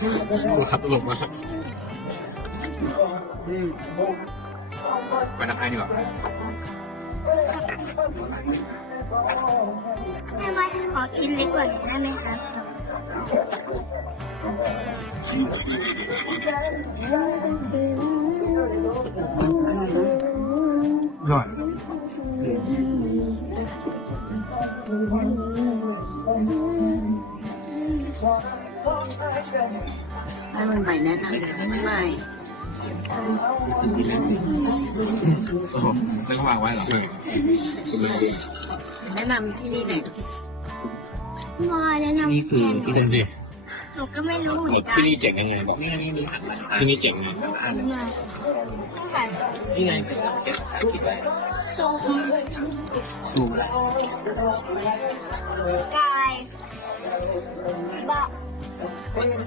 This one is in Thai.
ดูครับตลกมากไปนักไอ้ดีกว่าแม่ว่าขอกินเล็กกว่านี้ได้ไหมครับอร่อย ให้มันใหม่แนะนำเลยมันใหม่โอ้โหไม่ต้องวางไว้หรอแนะนำที่นี่หน่อยมอแนะนำนี่คือที่นั่นดิหนูก็ไม่รู้เหมือนกันที่นี่เจ๋งยังไงบอกที่นี่เจ๋งไงไงนี่ไงซูมดูอะไรก the